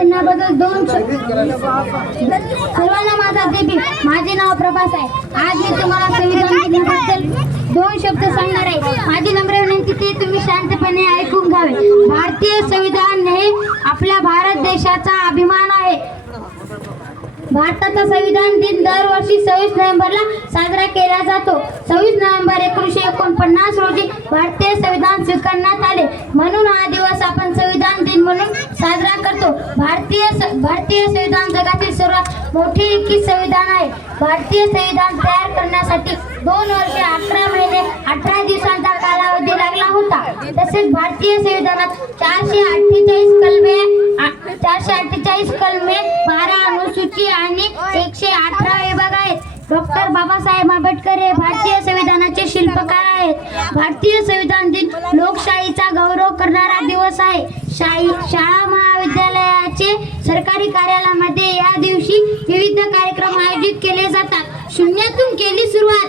दिनाबद्दल सर्वांना माझा देवी. माझे नाव प्रभास आहे. आज मी तुम्हाला संविधान दिनाबद्दल 2 शब्द सांगणार आहे. माझी नम्र विनंती ते तुम्ही शांतपणे ऐकून घ्यावे. भारतीय संविधान हे आपल्या भारत देशाचा अभिमान आहे. भारताचा संविधान दिन दरवर्षी 26 नोव्हेंबरला साजरा केला जातो. 26 नोव्हेंबर 1949 रोजी भारतीय संविधान स्वीकारण्यात आले, म्हणून हा दिवस आपण संविधान दिन म्हणून साजरा करतो. भारतीय संविधान जगातील सर्वात मोठे लिखित संविधान आहे. भारतीय संविधान तयार करण्यासाठी 2 वर्षे 18 महिने 18 दिवसांचा कालावधी लागला होता. तसेच भारतीय संविधानात 448 कलमे 12 अनुसूची आणि 118 विभाग आहेत. डॉक्टर बाबासाहेब आंबेडकर हे भारतीय संविधानाचे शिल्पकार आहेत. भारतीय संविधान दिन लोकशाहीचा गौरव करणारा दिवस आहे. शाळा महाविद्यालयाचे सरकारी कार्यालयामध्ये या दिवशी विविध कार्यक्रम आयोजित केले जातात. शून्यातून केली सुरुवात,